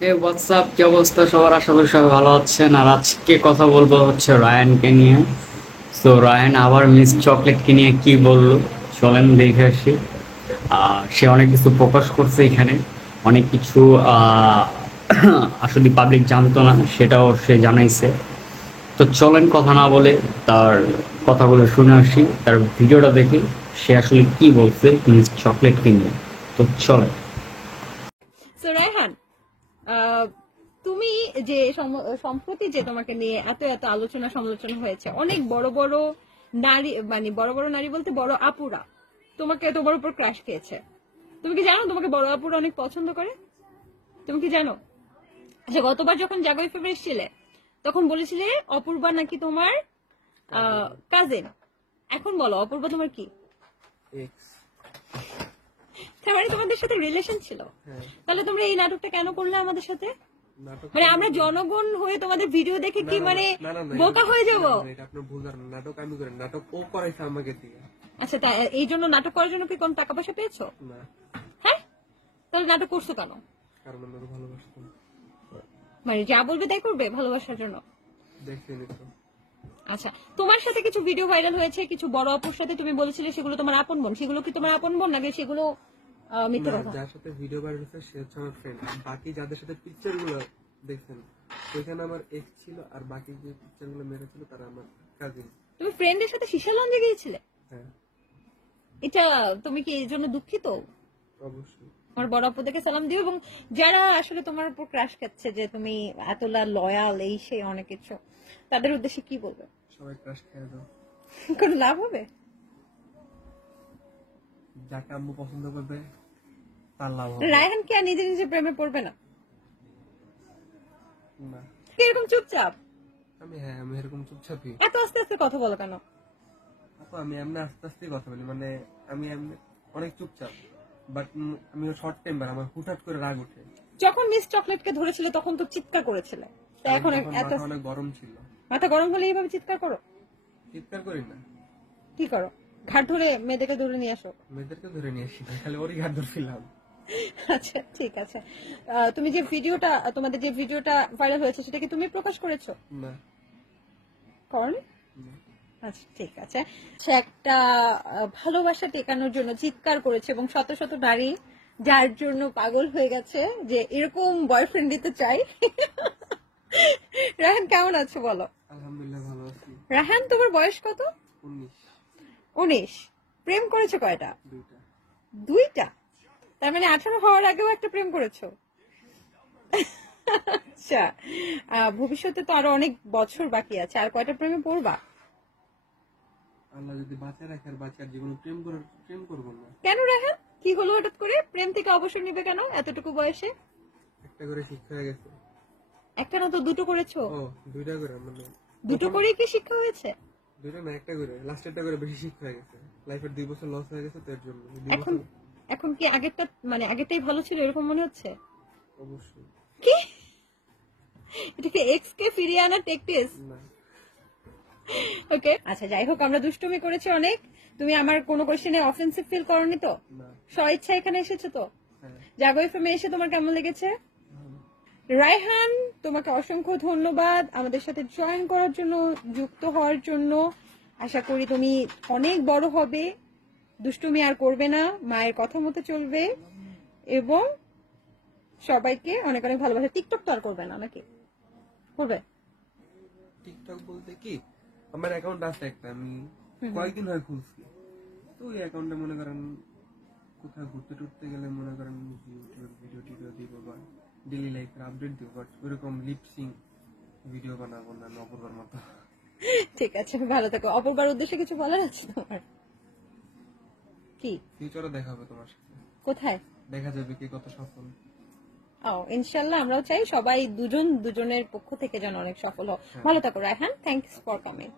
WhatsApp, কি অবস্থা সবার? আশা করি সবাই ভালো আছেন। আর আজকে কথা বলবো হচ্ছে রায়ানকে নিয়ে। তো রায়ান আবার মিস চকলেটকে নিয়ে কি বললো, চলেন দেখে আসি। সে অনেক কিছু প্রকাশ করছে এখানে, অনেক কিছু আসলে পাবলিক জানতো না, সেটাও সে জানাইছে। তো চলেন কথা না বলে তার কথাগুলো শুনে আসি, তার ভিডিওটা দেখি সে আসলে কি বলছে মিস চকলেটকে নিয়ে। তো চলেন। সো রায়হান, আহ, তুমি যে সম্প্রতি যে তোমাকে নিয়ে এত এত আলোচনা সমালোচনা হয়েছে, অনেক বড় বড় নারী, মানে বড় বড় নারী বলতে বড় আপুরা তোমাকে তোমার উপর ক্রাশ খেয়েছে। তুমি কি জানো তোমাকে বড় আপুরা অনেক পছন্দ করে? তুমি কি জানো যে গতবার যখন জাগোই ফেভার এসেছিলে তখন বলেছিলে অপূর্বা নাকি তোমার কাজিন? এখন বলো অপূর্বা তোমার কি? এক্স। তার মানে তোমাদের সাথে রিলেশন ছিল? হ্যাঁ। তাহলে তোমরা এই নাটকটা কেন করলে আমাদের সাথে? নাটক মানে আমরা জনগণ হয়ে তোমাদের ভিডিও দেখে কি মানে বোকা হয়ে যাব? এটা আপনার ভুল ধারণা। নাটক আমি করি, নাটক ও করাইছে আমাকে দিয়ে। আচ্ছা, তা এই জন্য নাটক করার জন্য কি কোন টাকা পয়সা পেয়েছো? না, হ্যাঁ, তাহলে নাটক করছো কেন? কারণ আমি ওকে ভালোবাসতাম। মানে যা বলবে তাই করবে ভালোবাসার জন্য? দেখছেনই তো। আচ্ছা, তোমার সাথে কিছু ভিডিও ভাইরাল হয়েছে, কিছু বড় আপুর সাথে তুমি বলেছিলে সেগুলো তোমার আপন বোন, সেগুলো কি তোমার আপন বোন নাকি সেগুলো মিথ্যে না, কথা? যার সাথে ভিডিও বাইর হচ্ছে সে হচ্ছে আমার ফ্রেন্ড। আর বাকি যাদের সাথে পিকচার গুলো দেখছেন ওইখানে আমার এক্স ছিল, আর বাকি যে পিকচার গুলো মেরেছিল তারা আমার কাজিন। তুমি ফ্রেন্ডের সাথে শিশা লঞ্চে গিয়েছিলে? হ্যাঁ, এটা তুমি কি এই জন্য দুঃখিত? অবশ্যই। আমার বড় আপুদেরকে সালাম দিও, এবং যারা আসলে তোমার উপর ক্রাশ খাচ্ছে যে তুমি এতলা লয়াল এই সেই অনেক কিছু, তাদের উদ্দেশ্যে কি বলবে? সবাই ক্রাশ খেয়ে দাও। কোনো লাভ হবে? যাকে আম্মু পছন্দ করবে তার লাভ হবে। রায়হান কি আর নিজে নিজে প্রেমে পড়বে না? না, এরকম চুপচাপ আমি এরকম চুপচাপই। এত আস্তে আস্তে কথা বলো কেন? আপু, আমি এমনি আস্তে আস্তে কথা বলি, মানে আমি এমনি অনেক চুপচাপ। বাট আমি শর্ট টেম্পার, আমার হুটহাট করে রাগ উঠে। যখন মিস চকলেটকে ধরেছিলে তখন তো চিৎকার করেছিলে, তা এখন তখন এত মাথা অনেক গরম ছিল। মাথা গরম হলে এইভাবে চিৎকার করো? চিৎকার করি না, কি করো? ঘাট ধরে মেয়েদেরকে ধরে নিয়ে আসো? মেয়েদেরকে ধরে নিয়ে আসি না, খালি ওরই ঘাট ধরছিলাম। আচ্ছা, ঠিক আছে। তুমি যে ভিডিওটা, তোমাদের যে ভিডিওটা ভাইরাল হয়েছে সেটা কি তুমি প্রকাশ করেছো? না, করনি? না। আচ্ছা, ঠিক আছে। সে একটা ভালোবাসা টেকানোর জন্য চিৎকার করেছে, এবং শত শত নারী যার জন্য পাগল হয়ে গেছে যে এরকম বয়ফ্রেন্ড দিতে চাই। রাহান কেমন আছো বলো? আলহামদুলিল্লাহ ভালো আছি। রাহান, তোমার বয়স কত? 19। 19। প্রেম করেছো কয়টা? 2টা। 2টা? তার মানে 18 হওয়ার আগেও একটা প্রেম করেছো? আচ্ছা, ভবিষ্যতে তো আরো অনেক বছর বাকি আছে, আর কয়টা প্রেমে পড়বা? আল্লাহ যদি বাঁচায় রাখে আর বাঁচার জীবনে প্রেম করবো না। কেন রাহান, কি হলো হঠাৎ করে? প্রেম থেকে অবসর নিবে কেন এতটুকু বয়সে? একটা করে শিক্ষা হয়ে গেছে। একটা না তো, দুটো করেছো। ও, 2টা করে, মানে দুটো করেই কি শিক্ষা হয়েছে? 2টা না, একটা করে, লাস্টেরটা করে বেশি শিক্ষা হয়ে গেছে। লাইফের 2 বছর লস হয়ে গেছে, তো এর জন্য 2 এখন বছর। এখন কি আগেরটা, মানে আগেরটাই ভালো ছিল এরকম মনে হচ্ছে? অবশ্যই। কি এটা কি এক্স কে ফিরিয়ে আনার টেকটিক্স? না। ওকে, আচ্ছা, যাই হোক, আমরা দুষ্টুমি করেছি অনেক। তুমি আমার কোনো কোশ্চেনে অফেন্সিভ ফিল করনি তো? না। স্বেচ্ছা এখানে এসেছো তো? হ্যাঁ। জাগো এফএমে এসে তোমার কেমন লেগেছে? রায়হান, তোমাকে অসংখ্য ধন্যবাদ আমাদের সাথে জয়েন করার জন্য, যুক্ত হওয়ার জন্য। আশা করি তুমি অনেক বড় হবে, দুষ্টুমি আর করবে না, মায়ের কথা মতো চলবে, এবং সবাইকে অনেক অনেক ভালোবাসা। টিকটক তো আর করবে না নাকি? করবে? টিকটক বলতে কি, আমার অ্যাকাউন্ট আছে একটা, আমি কয়েকদিন হয় খুলছি। তো ওই অ্যাকাউন্টে মনে করেন কোথাও ঘুরতে টুরতে গেলে মনে করেন ইউটিউব ভিডিও টিডিও দিব, বা ডেইলি লাইফের আপডেট দিব, বাট ওইরকম লিপসিং ভিডিও বানাবো না অপূর্বার মতো। ঠিক আছে, ভালো থাকো। অপরবার উদ্দেশ্যে কিছু বলার আছে তোমার? কি? ফিউচারে দেখা হবে তোমার সাথে, কোথায়? দেখা যাবে কে কত সফল। ও, ইনশাল্লাহ, আমরাও চাই সবাই দুজন দুজনের পক্ষ থেকে যেন অনেক সফল হোক। ভালো থাকো রায়হান, থ্যাংকস ফর কামিং।